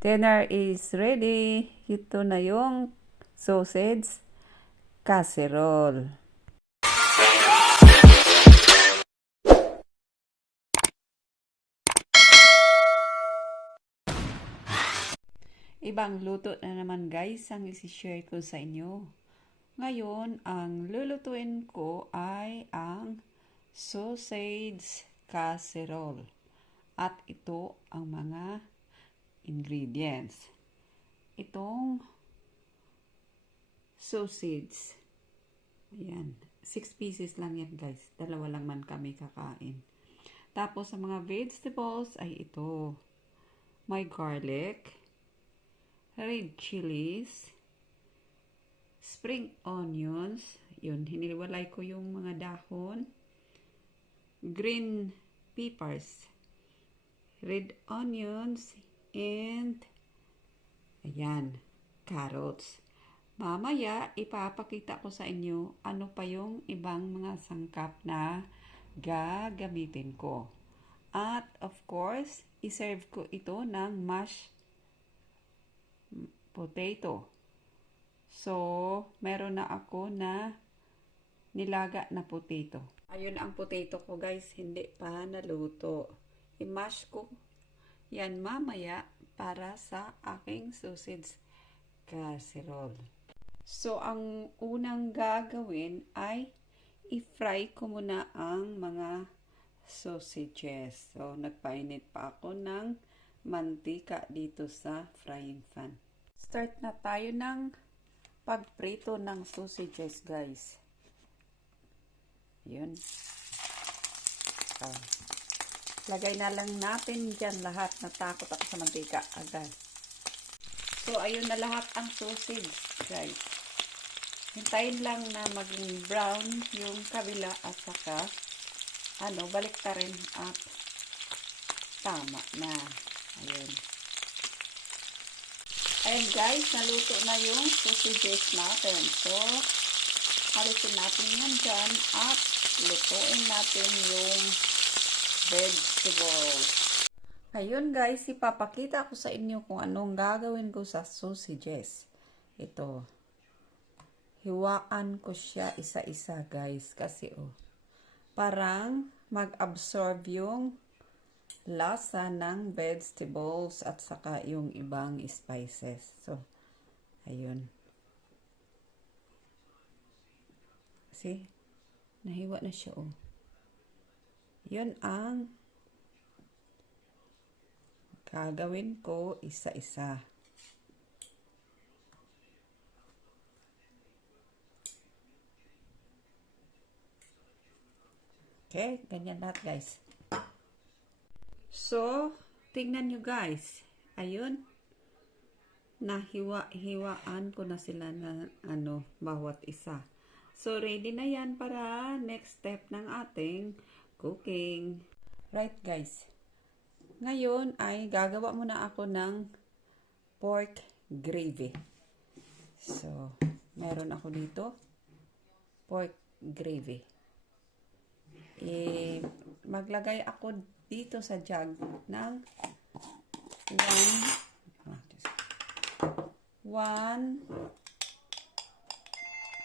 Dinner is ready. Ito na yung sausage casserole. Ibang luto na naman guys ang isi-share ko sa inyo. Ngayon, ang lulutuin ko ay ang sausage casserole. At ito ang mga ingredients. Itong sausage. Ayan. 6 pieces lang yan guys. Dalawa lang man kami kakain. Tapos ang mga vegetables ay ito. May garlic, red chilies, spring onions. Yun, hiniwalay ko yung mga dahon. Green peppers, red onions, and ayan, carrots. Mamaya, ipapakita ko sa inyo ano pa yung ibang mga sangkap na gagamitin ko. At of course, iserve ko ito ng mashed potato. So, meron na ako na nilaga na potato. Ayun ang potato ko guys, hindi pa naluto. I-mash ko yan mamaya para sa aking sausage casserole. So, ang unang gagawin ay i-fry ko muna ang mga sausages. So, nagpainit pa ako ng mantika dito sa frying pan. Start na tayo ng pagprito ng sausages, guys. Yun. Lagay na lang natin dyan lahat. Natakot ako sa mantika agad. So, ayun na lahat ang sausage, guys. Hintayin lang na maging brown yung kabila at saka balik ta rin at tama na. Ayun. Ayun guys, naluto na yung sausages natin. So, halisin natin yan dyan at lutuin natin yung vegetables. Ayun guys, ipapakita ko sa inyo kung anong gagawin ko sa sausages. Ito. Hiwaan ko siya isa-isa guys. Kasi parang mag-absorb yung lasa ng vegetables at saka yung ibang spices. So, ayun. See? Nahiwa na siya Yun ang gagawin ko isa-isa. Okay, ganyan lahat guys. So, tingnan nyo guys. Ayun. Nahiwa-hiwaan ko na sila na bawat isa. So, ready na yan para next step ng ating cooking. Right guys. Ngayon ay gagawa muna ako ng pork gravy. So, meron ako dito. Pork gravy. Maglagay ako dito sa jug ng 1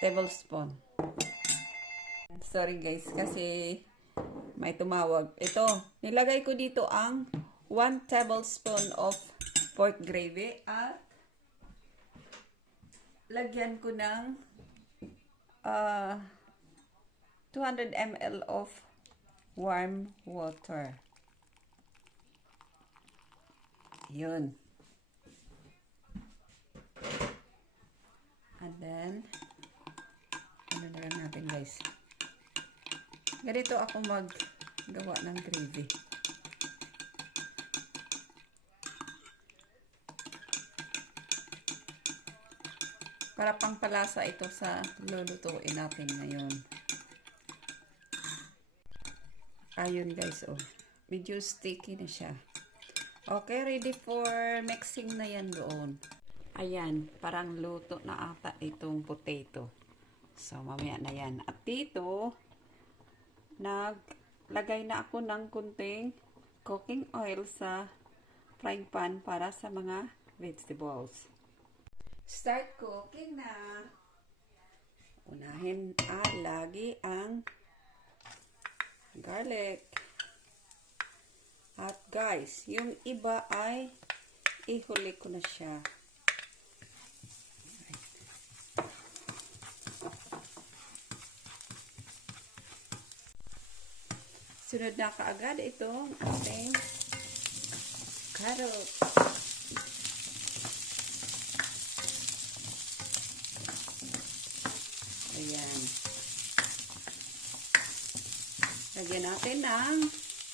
tablespoon. Sorry guys, kasi may tumawag. Ito, nilagay ko dito ang 1 tablespoon of pork gravy at lagyan ko ng 200 ml of warm water. Yun. And then, na lang natin guys. Ganito ako maggawa ng gravy. Para pangpalasa ito sa lulutuin natin ngayon. Ayun guys, medyo sticky na siya. Okay, ready for mixing na yan doon. Ayan, parang luto na ata itong potato. So, mamaya na yan. At dito, naglagay na ako ng kunting cooking oil sa frying pan para sa mga vegetables. Start cooking na. Unahin lagi ang garlic. At guys, yung iba ay ihuli ko na siya. Sunod na kaagad itong ating carrot. Ayan. Lagyan natin ng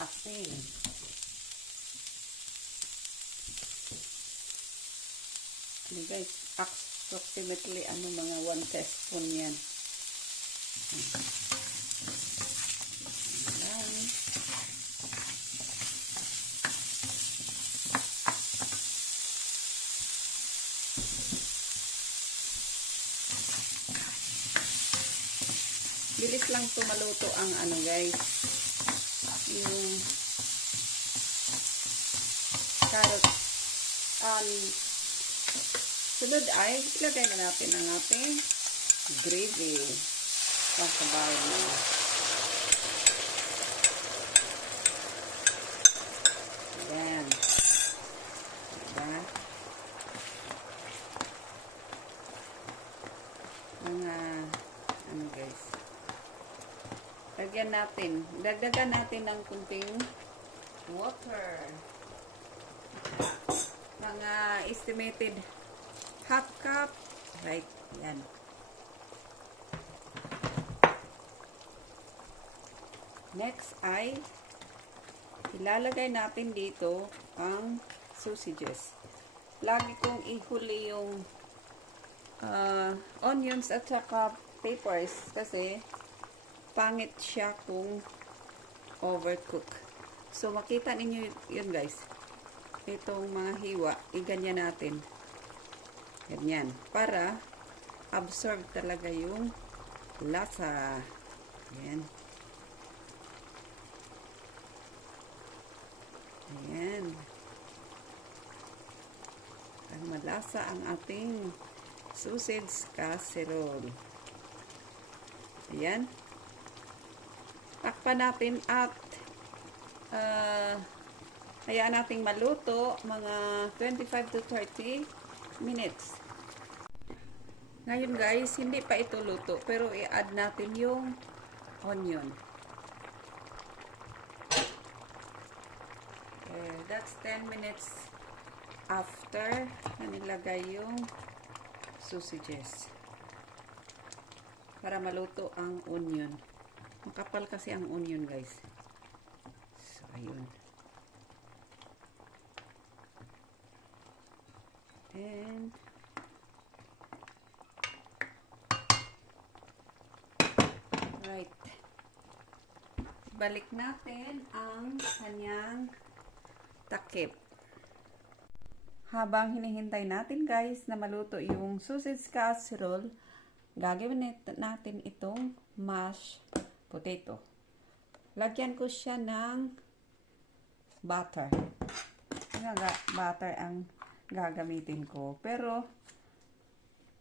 asin. Ano guys, approximately mga 1 teaspoon yan. Bilis lang tumaluto ang guys, yung carrot. Sunod ay ilagay na natin ang ating gravy. Pasabayan na. Ayan. Diba? Mga guys, lagyan natin, dagdagan natin ng kunting water. Mga estimated half cup. Right, yan. Next ay ilalagay natin dito ang sausages. Lagi kong ihuli yung onions at saka peppers kasi pangit siya kung overcook. So, makita ninyo yun guys. Itong mga hiwa, iganyan natin. Ganyan. Para absorb talaga yung lasa. Ayan. Ayan. Ang malasa ang ating sausage casserole. Ayan. Takpan natin at hayaan nating maluto mga 25 to 30 minutes. Ngayon guys, hindi pa ito luto pero i-add natin yung onion. Okay, that's 10 minutes after na nilagay yung sausages. Para maluto ang onion. Makapal kasi ang onion guys. So, ayun. And right. Balik natin ang kanyang takip. Habang hinihintay natin guys na maluto yung sausage casserole, gagawin natin itong mashed potato. Lagyan ko siya ng butter. Butter ang gagamitin ko. Pero,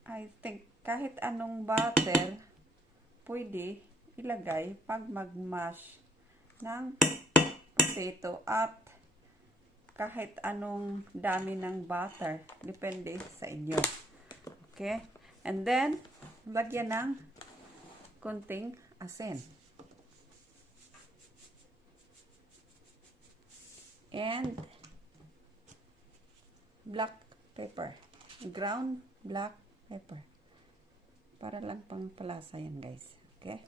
I think kahit anong butter pwede ilagay pag mag-mash ng potato at kahit anong dami ng butter. Depende sa inyo. Okay? And then, lagyan ng kunting asin. And black pepper. Ground black pepper. Para lang pang palasa yan guys. Okay?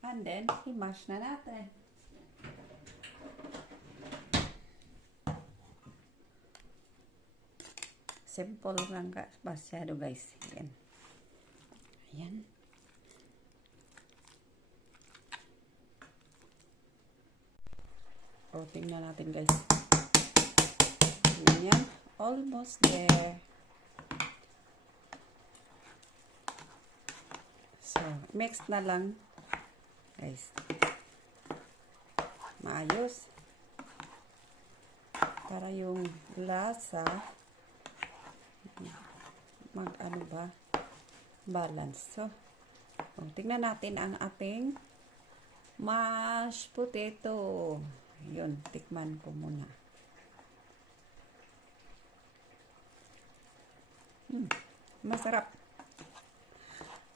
And then, i-mash na natin. Simple lang masyado guys. Ayan. Ayan. O, tingnan natin guys. Ayan. Almost there. So, mix na lang guys. Maayos. Para yung lasa Mag-ano ba? Balance. So, tingnan natin ang ating mashed potato. Yun, tikman ko muna. Masarap.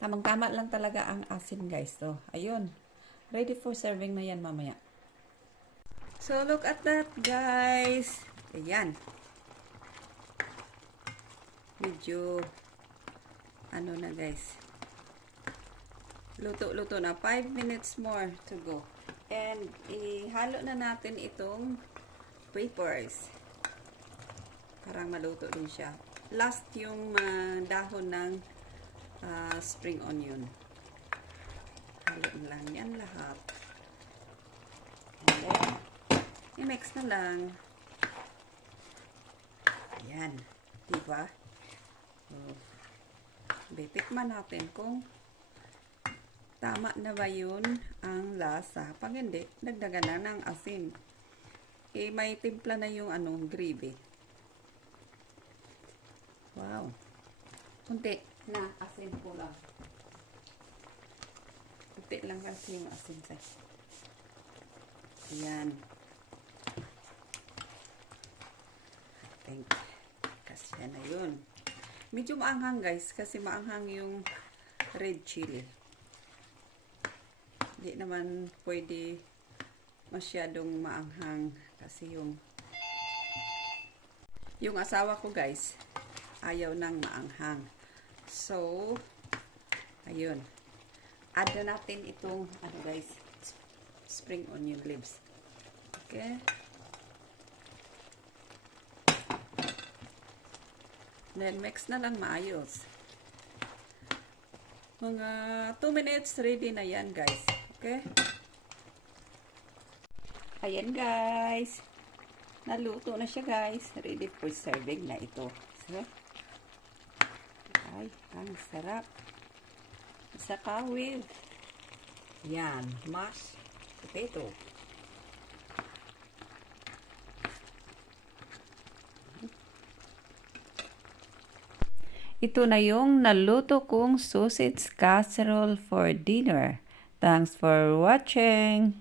Tamang-tama lang talaga ang asin, guys. So, ayun. Ready for serving na yan mamaya. So, look at that, guys. Ayan. Medyo, ano na, guys. Luto-luto na. 5 minutes more to go. And, ihalo na natin itong papers. Parang maluto din siya. Last yung dahon ng spring onion. Halo lang yan lahat. And then, i-mix na lang. Ayan. Diba? Tikman natin kung tama na ba yun ang lasa. Pag hindi, dagdagan na ng asin. May timpla na yung gravy. Wow. Kunti na asin ko lang. Kunti lang kasi yung asin sa. Ayan. I think kasi na yun. Medyo maanghang, guys, kasi maanghang yung red chili. Hindi naman pwede masyadong maanghang kasi yung asawa ko, guys, ayaw nang maanghang. So, ayun. Add na natin itong, guys, spring onion leaves. Okay. Then, mix na lang maayos. Mga 2 minutes, ready na yan, guys. Okay? Ayan, guys. Naluto na siya, guys. Ready for serving na ito. So, ay, ang sarap. Sa kawil. Yan, mashed potato. Ito na yung naluto kong sausage casserole for dinner. Thanks for watching.